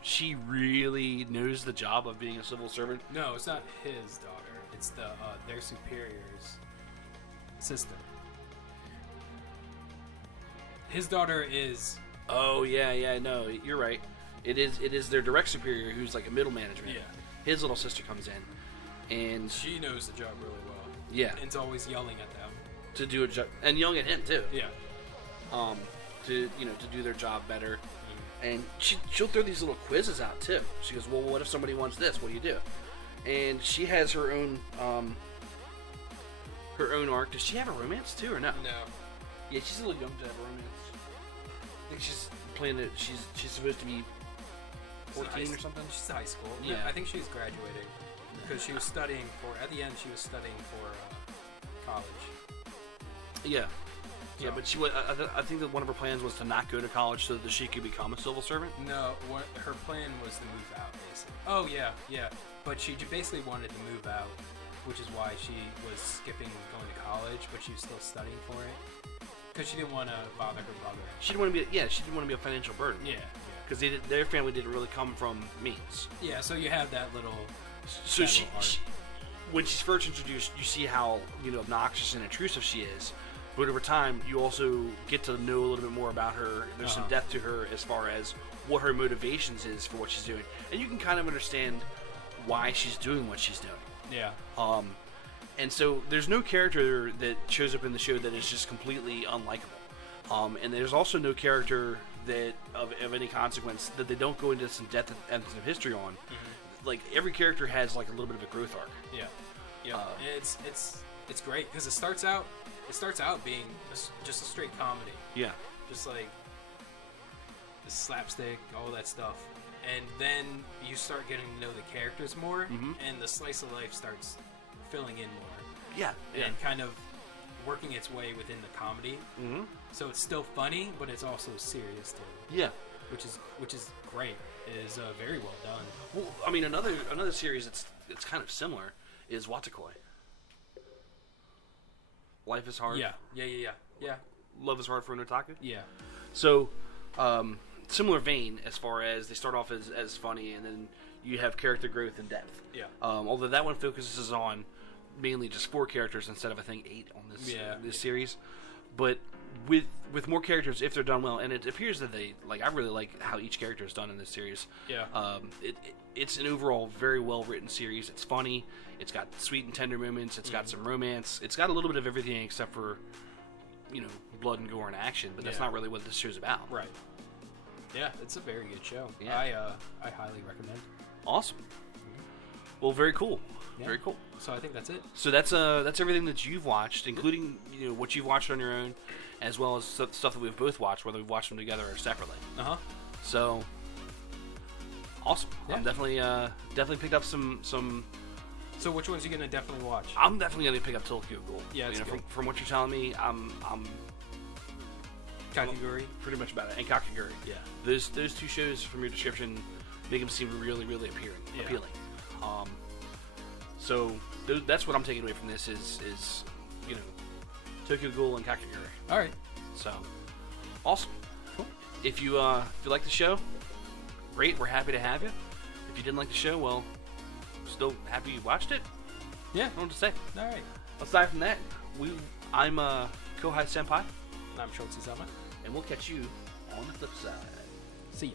she really knows the job of being a civil servant. No, it's not his daughter. It's their superior's sister. His daughter is... Oh, yeah, no, you're right. It is their direct superior who's like a middle management. Yeah. His little sister comes in, and... She knows the job really well. Yeah. And is always yelling at them. To do a job... And yelling at him, too. Yeah. To do their job better. And she'll throw these little quizzes out, too. She goes, well, what if somebody wants this? What do you do? And she has her own arc. Does she have a romance, too, or no? No. Yeah, she's a little young to have a romance. I think she's playing it. She's supposed to be 14 or something. She's high school. Yeah. I think she's graduating because she was studying for. At the end, she was studying for college. Yeah. So. Yeah, but I think that one of her plans was to not go to college so that she could become a civil servant. No, her plan was to move out, basically. Oh yeah. But she basically wanted to move out, which is why she was skipping going to college, but she was still studying for it. Because she didn't want to bother her brother. She didn't want to be. Yeah, she didn't want to be a financial burden. Yeah. Because their family didn't really come from means. Yeah, so you have that little. So she, when she's first introduced, you see how obnoxious and intrusive she is. But over time, you also get to know a little bit more about her. There's some depth to her as far as what her motivations is for what she's doing, and you can kind of understand why she's doing what she's doing. Yeah. And so there's no character that shows up in the show that is just completely unlikable. And there's also no character that of any consequence that they don't go into some depth and some history on. Mm-hmm. Like every character has like a little bit of a growth arc. Yeah. Yeah. It's great because it starts out being just a straight comedy. Yeah. Just like slapstick, all that stuff. And then you start getting to know the characters more, and the slice of life starts filling in more. Yeah. And kind of working its way within the comedy. Mm-hmm. So it's still funny, but it's also serious too. Yeah. Which is great. It is very well done. Well, I mean, another series that's kind of similar is Watakoi. Life is hard. Yeah. Love is hard for an otaku. Yeah. So, similar vein as far as they start off as funny, and then you have character growth and depth. Yeah. Although that one focuses on mainly just 4 characters instead of I think 8 on this series, but with more characters if they're done well, and it appears that they I really like how each character is done in this series. Yeah. It's an overall very well written series. It's funny. It's got sweet and tender moments. It's got some romance. It's got a little bit of everything except for blood and gore and action. But that's not really what this show's about. Right. Yeah, it's a very good show. Yeah. I highly recommend. Awesome. Well, very cool. Yeah. Very cool. So I think that's it. So that's everything that you've watched, including what you've watched on your own, as well as stuff that we've both watched, whether we've watched them together or separately. So awesome. Yeah. I'm definitely picked up some. So which ones are you gonna definitely watch? I'm definitely gonna pick up Tokyo Ghoul. Yeah, from what you're telling me, I'm Kakiguri, pretty much about it, and Kakiguri. Yeah, those 2 shows from your description make them seem really, really appealing. So that's what I'm taking away from this is Tokyo Ghoul and Kakiguri. All right. So awesome. Cool. If you like the show, great. We're happy to have you. If you didn't like the show, well, still happy you watched it. Yeah. I don't know what to say. All right. Aside from that, I'm Kouhai-Sensei, And I'm Schultzie-Sama. and we'll catch you on the flip side. See ya.